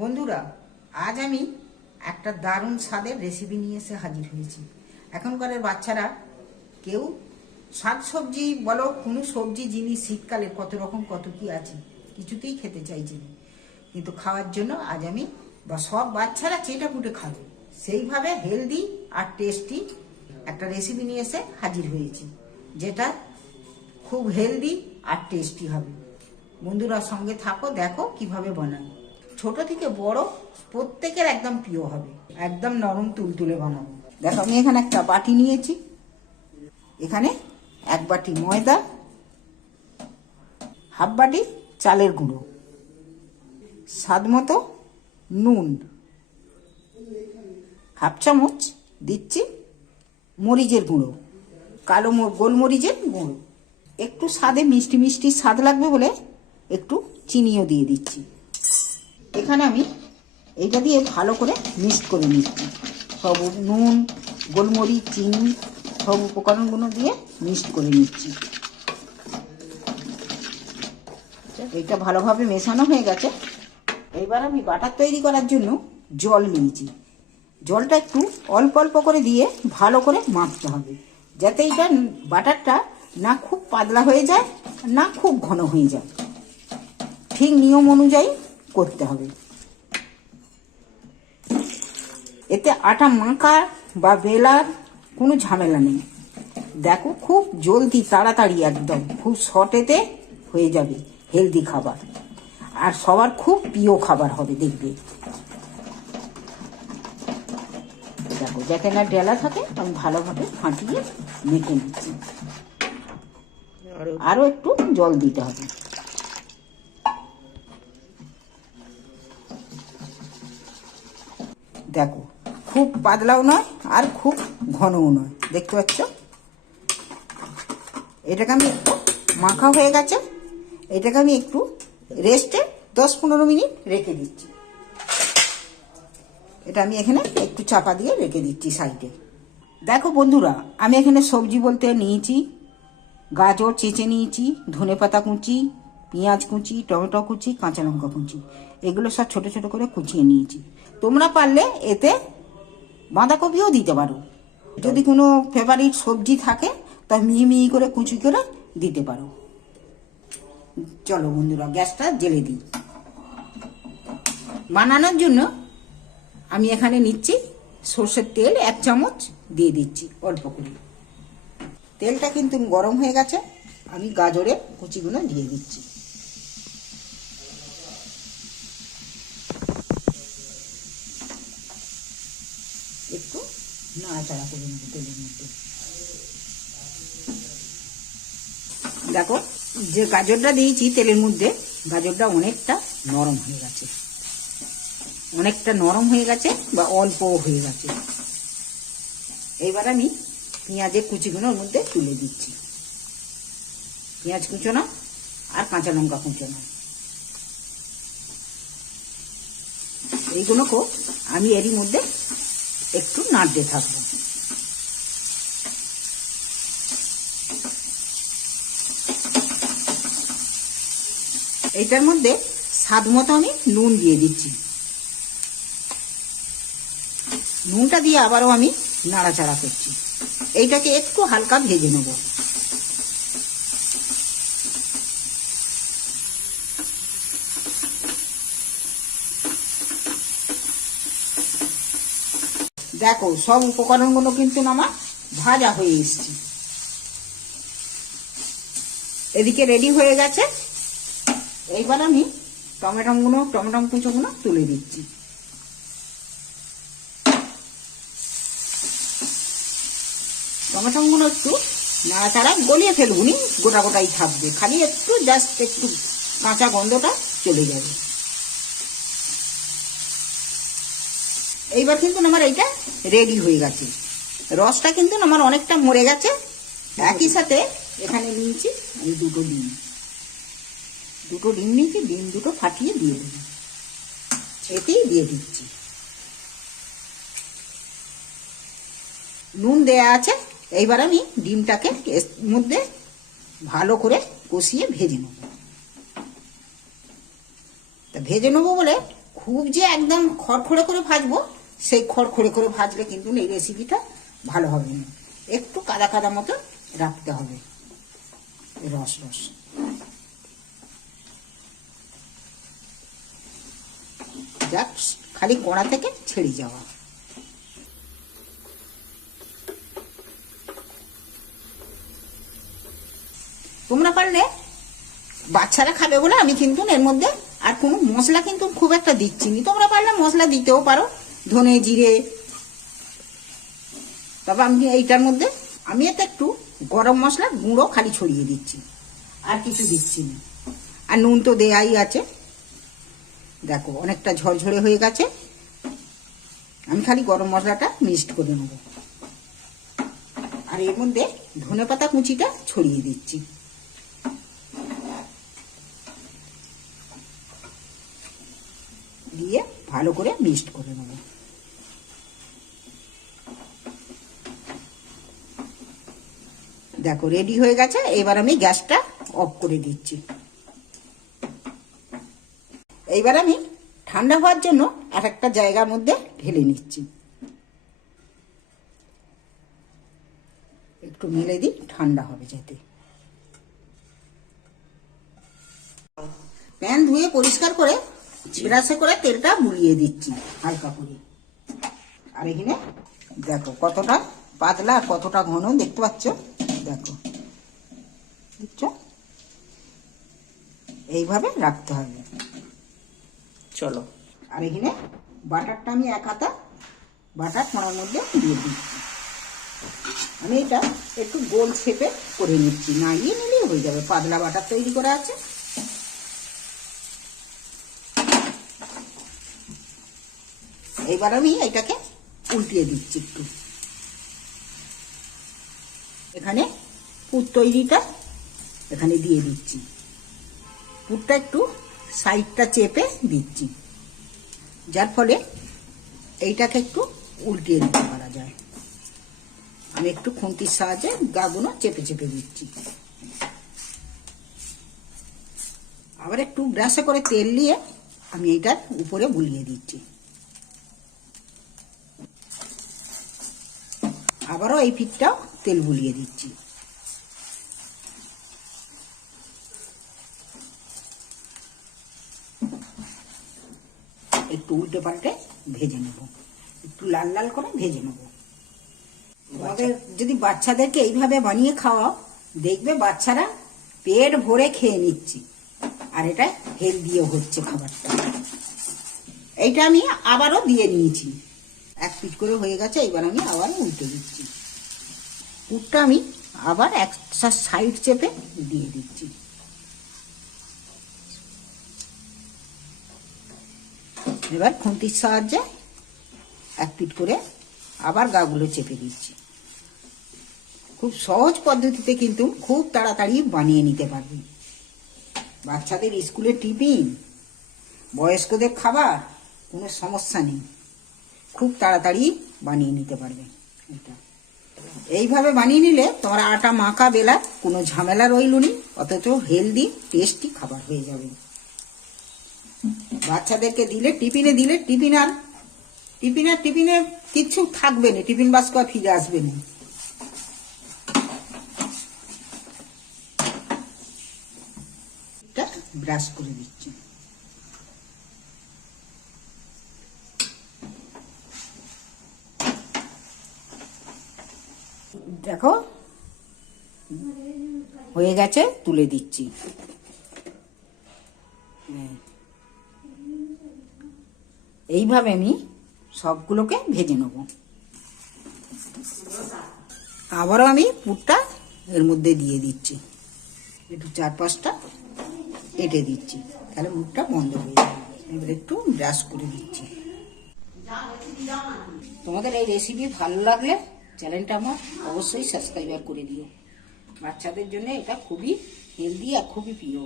বন্ধুরা, আজ আমি একটা দারুণ স্বাদের রেসিপি নিয়ে এসে হাজির হয়েছি। এখনকার বাচ্চারা কেউ শাক সবজি বলো, কোনো সবজি জিনিস শীতকালে কত রকম কত কি আছে কিছুতেই খেতে চাইছে না, কিন্তু খাওয়ার জন্য আজ আমি সব বাচ্চারা চেটে পুটে খাবে সেইভাবে হেলদি আর টেস্টি একটা রেসিপি নিয়ে এসে হাজির হয়েছি, যেটা খুব হেলদি আর টেস্টি হবে। বন্ধুরা সঙ্গে থাকো, দেখো কিভাবে বানাই। ছোট থেকে বড় প্রত্যেকের একদম প্রিয় হবে, একদম নরম তুলতুলে বানাবো। দেখো আমি এখানে একটা বাটি নিয়েছি, এখানে এক বাটি ময়দা, হাফ বাটি চালের গুঁড়ো, স্বাদ মতো নুন, হাফ চামচ দিচ্ছি মরিচের গুঁড়ো, কালো গোলমরিচের গুঁড়ো, একটু স্বাদে মিষ্টি মিষ্টি স্বাদ লাগবে বলে একটু চিনিও দিয়ে দিচ্ছি। এখানে আমি এইটা দিয়ে ভালো করে মিক্স করে নিচ্ছি। সব নুন, গোলমরিচ, চিনি সব উপকরণগুলো দিয়ে মিক্স করে নিচ্ছি। এইটা ভালোভাবে মেশানো হয়ে গেছে। এইবার আমি বাটার তৈরি করার জন্য জল নিয়েছি। জলটা একটু অল্প অল্প করে দিয়ে ভালো করে মাখতে হবে, যাতে এইটা বাটারটা না খুব পাতলা হয়ে যায় না খুব ঘন হয়ে যায়। ঠিক নিয়ম অনুযায়ী করতে হবে। এতে আটা মাখা বা বেলার কোনো ঝামেলা নেই। দেখো খুব জলদি তাড়াতাড়ি একদম খুব শর্টেতে হয়ে যাবে হেলদি খাবার, আর সবার খুব প্রিয় খাবার হবে। দেখবে দেখো, যাতে না ডেলা থাকে আমি ভালোভাবে ফাটিয়ে মেখে নিচ্ছি। আরও একটু জল দিতে হবে। দেখো খুব পাতলাও নয় আর খুব ঘনও নয়, দেখতে পাচ্ছ। এটাকে আমি একটু মাখা হয়ে গেছে, এটাকে আমি একটু রেস্টে 10-15 মিনিট রেখে দিচ্ছি। এটা আমি এখানে একটু চাপা দিয়ে রেখে দিচ্ছি সাইডে। দেখো বন্ধুরা, আমি এখানে সবজি বলতে নিয়েছি গাজর চেঁচে নিয়েছি, ধনেপাতা কুচি, পেঁয়াজ কুচি, টমেটো কুচি, কাঁচা লঙ্কা কুচি, এগুলো সব ছোট ছোট করে কুচিয়ে নিয়েছি। তোমরা পারলে এতে বাঁধাকপিও দিতে পারো, যদি কোনো ফেভারিট সবজি থাকে তা মিহি মিহি করে কুচি করে দিতে পারো। চলো বন্ধুরা গ্যাসটা জ্বেলে দিই। বানানোর জন্য আমি এখানে নিচ্ছি সর্ষের তেল 1 চামচ দিয়ে দিচ্ছি অল্প করে। তেলটা কিন্তু গরম হয়ে গেছে, আমি গাজরের কুচিগুলো দিয়ে দিচ্ছি। একটু নাড়াচাড়া করে নেব তেলের মধ্যে। দেখো যে গাজরটা দিয়েছি তেলের মধ্যে, গাজরটা অনেকটা নরম হয়ে গেছে, অনেকটা নরম হয়ে গেছে বা অল্প হয়ে গেছে। এইবার আমি পেঁয়াজের কুচিগুলোর মধ্যে তুলে দিচ্ছি। পেঁয়াজ কুচোনা আর কাঁচা লঙ্কা কুচোনা, এইগুলোকেও আমি এরই মধ্যে একটু নাড়তে থাকবো। এইটার মধ্যে স্বাদ মতো আমি নুন দিয়ে দিচ্ছি। নুনটা দিয়ে আবারও আমি নাড়াচাড়া করছি। এইটাকে একটু হালকা ভেজে নেব। দেখো সব উপকরণগুলো কিন্তু আমার ভাজা হয়ে এসছে, এদিকে রেডি হয়ে গেছে। এইবার আমি টমেটো কুচোগুলো তুলে দিচ্ছি। টমেটোগুলো একটু নাড়াচাড়া গলিয়ে ফেলবুনি, গোটা গোটাই থাকবে, খালি একটু জাস্ট একটু কাঁচা গন্ধটা চলে যাবে। এইবার কিন্তু আমার এইটা রেডি হয়ে গেছে। রসটা কিন্তু আমার অনেকটা মরে গেছে। একই সাথে এখানে নিয়েছি আমি দুটো ডিম নিয়েছি, ডিম দুটো ফাটিয়ে দিয়ে দেবো, এতেই দিয়ে দিচ্ছি। নুন দেয়া আছে। এইবার আমি ডিমটাকে এর মধ্যে ভালো করে কষিয়ে ভেজে নেব। তা ভেজে নেবো বলে খুব যে একদম খড়খড়ে করে ভাজবো, সেই খড়খড়ে করে ভাজলে কিন্তু এই রেসিপিটা ভালো হবে না। একটু কাদা কাদা মতো রাখতে হবে, রস রস। যাক, খালি কড়া থেকে ছেড়ে যাওয়া। তোমরা পারলে, বাচ্চারা খাবে বলে আমি কিন্তু এর মধ্যে আর কোনো মশলা কিন্তু খুব একটা দিচ্ছি না। তোমরা পারলে মশলা দিতেও পারো, ধনে জিরে। তবে আমি এইটার মধ্যে আমি এতে একটু গরম মশলার গুঁড়ো খালি ছড়িয়ে দিচ্ছি, আর কিছু দিচ্ছি না। আর নুন তো দেয়াই আছে। দেখো অনেকটা ঝরঝরে হয়ে গেছে। আমি খালি গরম মশলাটা মিক্সড করে নেব, আর এর মধ্যে ধনেপাতা কুচিটা ছড়িয়ে দিচ্ছি। দিয়ে ভালো করে মিক্সড করে নেব। দেখো রেডি হয়ে গেছে। এবার আমি গ্যাসটা অফ করে দিচ্ছি। এইবার আমি ঠান্ডা হওয়ার জন্য আর একটা জায়গার মধ্যে ঢেলে নিচ্ছি। একটু মেলে দিই, ঠান্ডা হবে যাতে। প্যান ধুয়ে পরিষ্কার করে ব্রাশে করে তেলটা বুলিয়ে দিচ্ছি হালকা করে। আর এখানে দেখো কতটা পাতলা আর কতটা ঘন দেখতে পাচ্ছ। দেখো, দেখছো, এইভাবে রাখতে হবে। চলো, আর এখানে বাটারটা আমি এক হাতা বাটার কড়ার মধ্যে দিয়ে দিচ্ছি। আমি এটা একটু গোল শেপে করে নিচ্ছি, নাড়িয়ে নিলেই হয়ে যাবে। পাতলা বাটার তৈরি করা আছে। এবার আমি এটাকে উল্টিয়ে দিচ্ছি একটু। এখানে পুর তৈরিটা এখানে দিয়ে দিচ্ছি। পুরটা একটু সাইডটা চেপে দিচ্ছি, যার ফলে এইটাকে একটু উল্টিয়ে দিতে পারা যায়। আমি একটু খুন্তির সাহায্যে গাগুলো চেপে চেপে দিচ্ছি। আবার একটু ব্রাশে করে তেল দিয়ে আমি এইটার উপরে বুলিয়ে দিচ্ছি। আবারও এই পিঠটাও তেল বুলিয়ে দিচ্ছি। একটু উল্টে পাল্টে ভেজে নেব, একটু লাল লাল করে ভেজে নেব। আমাদের যদি বাচ্চাদেরকে এইভাবে বানিয়ে খাওয়াও, দেখবে বাচ্চারা পেট ভরে খেয়ে নিচ্ছে, আর এটা হেলদিও হচ্ছে খাবারটা। এইটা আমি আবারও দিয়ে নিয়েছি, এক পিঠ করে হয়ে গেছে। এবার আমি আবার উল্টে দিচ্ছি। পুরটা আমি আবার একটা সাইড চেপে দিয়ে দিচ্ছি। এবার খুন্তির সাহায্যে এক পিঠ করে আবার গাগুলো চেপে দিচ্ছি। খুব সহজ পদ্ধতিতে কিন্তু খুব তাড়াতাড়ি বানিয়ে নিতে পারবেন। বাচ্চাদের স্কুলের টিফিন, বয়স্কদের খাবার, কোনো সমস্যা নেই, খুব তাড়াতাড়ি বানিয়ে নিতে পারবেন। এটা এইভাবে বানিয়ে নিলে তোমার আটা মাখা বেলার কোনো ঝামেলা রইলনি, অথচ হেলদি টেস্টি খাবার হয়ে যাবে। বাচ্চাদেরকে দিলে, টিফিনে দিলে, টিফিনে কিচ্ছু থাকবে না, টিফিন বাস্ক ফিরে আসবে না। এটা ব্রাশ করে দিচ্ছি। দেখো হয়ে গেছে, তুলে দিচ্ছি। এইভাবে আমি সবগুলোকে ভেজে নেব। আবারও আমি পুরটা এর মধ্যে দিয়ে দিচ্ছি, একটু 4-5টা এঁটে দিচ্ছি, তাহলে মুখটা বন্ধ হয়ে যাবে। এবার একটু ব্রাশ করে দিচ্ছি। তোমাদের এই রেসিপি ভালো লাগলে চ্যানেলটা আমার অবশ্যই সাবস্ক্রাইব করে দিও। বাচ্চাদের জন্য এটা খুবই হেলদি আর খুবই প্রিয়।